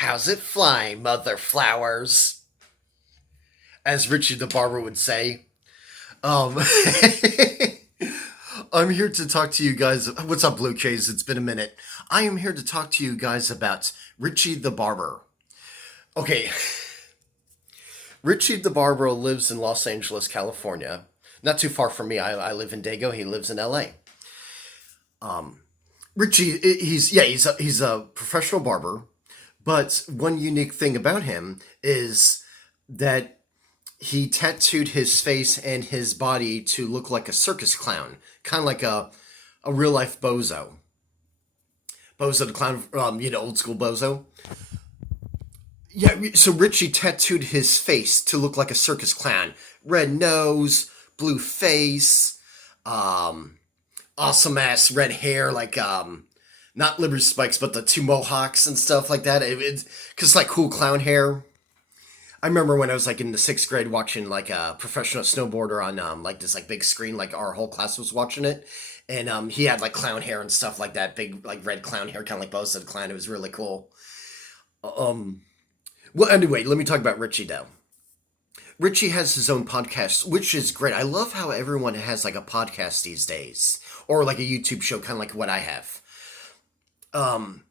How's it flying, mother flowers? As Richie the Barber would say. Um, I'm here to talk to you guys. What's up, Blue Jays? It's been a minute. I am here to talk to you guys about Richie the Barber. Okay, Richie the Barber lives in Los Angeles, California. Not too far from me. I live in Dago. He lives in LA. Richie, he's a professional barber. But one unique thing about him is that he tattooed his face and his body to look like a circus clown, kind of like a real life bozo. Bozo the clown, old school bozo. Yeah, so Richie tattooed his face to look like a circus clown. Red nose, blue face, awesome ass red hair, like not Liberty Spikes, but the two mohawks and stuff like that. It's cause like cool clown hair. I remember when I was like in the sixth grade watching like a professional snowboarder on like this like big screen, like our whole class was watching it, and he had like clown hair and stuff like that, big like red clown hair, kind of like Bosa the Clown. It was really cool. Um, well, anyway, let me talk about Richie though. Richie has his own podcast, which is great. I love how everyone has like a podcast these days, or like a YouTube show, kind of like what I have. Um,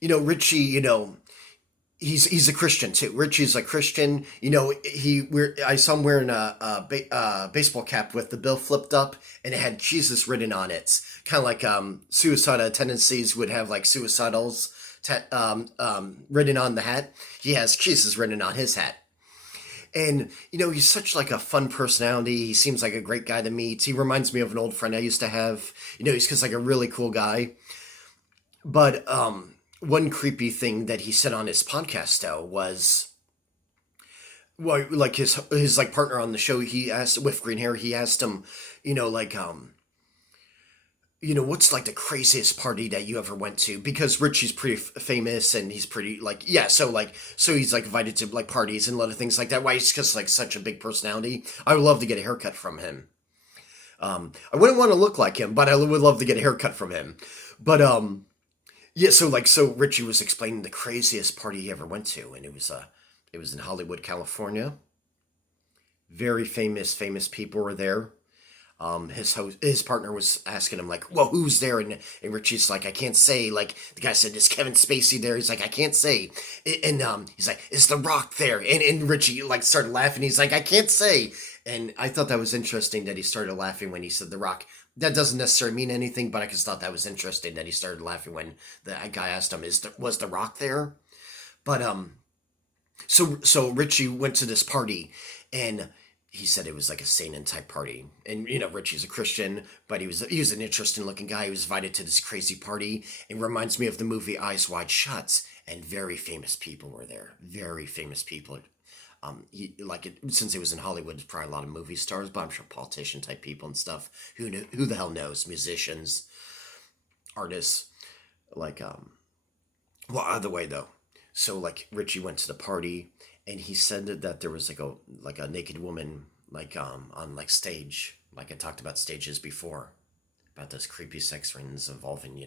Richie, he's a Christian too. Richie's a Christian. I saw him wearing a baseball cap with the bill flipped up, and it had Jesus written on it, kind of like suicidal tendencies would have like suicidals written on the hat. He has Jesus written on his hat. And he's such like a fun personality. He seems like a great guy to meet. He reminds me of an old friend I used to have. He's just like a really cool guy. But one creepy thing that he said on his podcast though was, well, like his like partner on the show, he asked with green hair, he asked him, like what's like the craziest party that you ever went to? Because Richie's pretty famous and he's pretty like, yeah, so he's like invited to like parties and a lot of things like that. Why he's just like such a big personality. I would love to get a haircut from him. I wouldn't want to look like him, but I would love to get a haircut from him. But yeah, so Richie was explaining the craziest party he ever went to, and it was in Hollywood, California. Very famous people were there. His partner was asking him like, "Well, who's there?" And Richie's like, "I can't say." Like the guy said, "Is Kevin Spacey there?" He's like, "I can't say." And he's like, "Is The Rock there?" And Richie like started laughing. He's like, "I can't say." And I thought that was interesting that he started laughing when he said The Rock. That doesn't necessarily mean anything, but I just thought that was interesting that he started laughing when the guy asked him, "Was The Rock there?" But so Richie went to this party, and he said it was like a Satan type party. And Richie's a Christian, but he was an interesting looking guy. He was invited to this crazy party. It reminds me of the movie Eyes Wide Shut, and very famous people were there. Very famous people. Since it was in Hollywood, there's probably a lot of movie stars, but I'm sure politician type people and stuff. Who the hell knows? Musicians, artists, like well, either way though. So like Richie went to the party, and he said that there was like a naked woman like on like stage, like I talked about stages before, about those creepy sex rings involving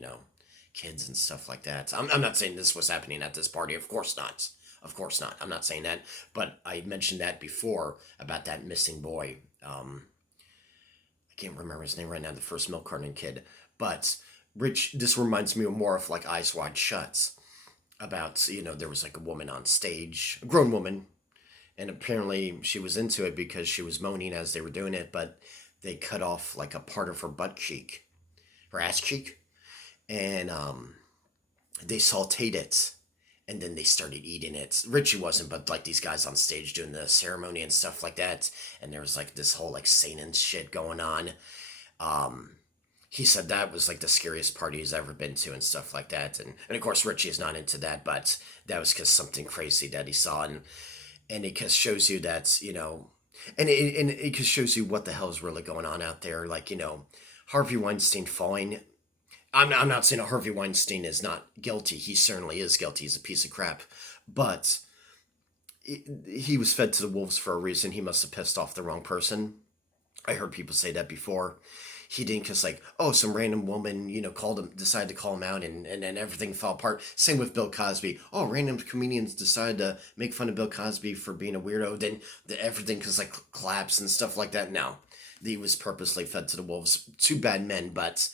kids and stuff like that. I'm not saying this was happening at this party, of course not. Of course not. I'm not saying that, but I mentioned that before about that missing boy. I can't remember his name right now, the first milk carton kid. But this reminds me more of like Eyes Wide Shut. About there was like a woman on stage, a grown woman, and apparently she was into it because she was moaning as they were doing it, but they cut off like a part of her butt cheek, her ass cheek, and they sauteed it, and then they started eating it. Richie wasn't, but like these guys on stage doing the ceremony and stuff like that, and there was like this whole like Satan shit going on. He said that was like the scariest party he's ever been to and stuff like that. And of course, Richie is not into that, but that was just something crazy that he saw. And it just shows you that, and it just shows you what the hell is really going on out there. Like, Harvey Weinstein falling. I'm not saying that Harvey Weinstein is not guilty. He certainly is guilty. He's a piece of crap. But he was fed to the wolves for a reason. He must have pissed off the wrong person. I heard people say that before. he didn't because like, oh, some random woman, called him, decided to call him out, and then everything fell apart. Same with Bill Cosby. Oh, random comedians decided to make fun of Bill Cosby for being a weirdo. Then everything because like collapse and stuff like that. No, he was purposely fed to the wolves. Two bad men, but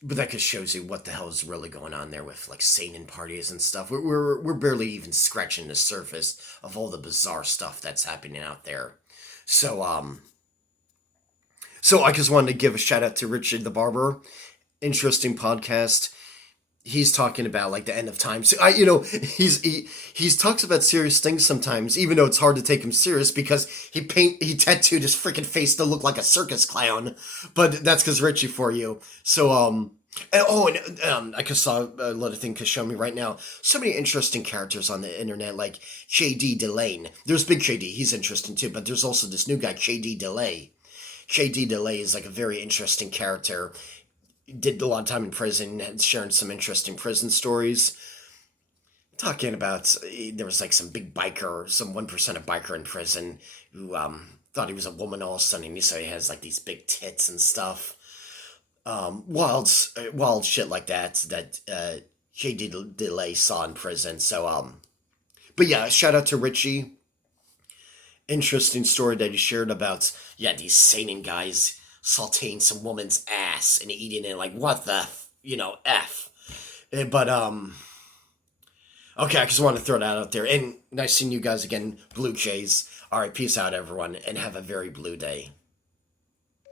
that just shows you what the hell is really going on there with like Satan parties and stuff. We're barely even scratching the surface of all the bizarre stuff that's happening out there. So so I just wanted to give a shout out to Richie the Barber. Interesting podcast. He's talking about like the end of time. So he talks about serious things sometimes, even though it's hard to take him serious because he tattooed his freaking face to look like a circus clown. But that's because Richie for you. So I just saw a lot of things to show me right now. So many interesting characters on the internet, like JD Delane. There's Big JD, he's interesting too. But there's also this new guy, JD Delay. JD Delay is like a very interesting character. Did a lot of time in prison, and sharing some interesting prison stories. Talking about, there was like some big biker, some 1% biker in prison who thought he was a woman all of a sudden, so he has like these big tits and stuff. Wild shit like that J.D. DeLay saw in prison. So, but yeah, shout out to Richie. Interesting story that he shared about, these Satan guys sauteing some woman's ass and eating it, like, what the, F. But, okay, I just want to throw that out there. And nice seeing you guys again, Blue Jays. All right, peace out, everyone, and have a very blue day.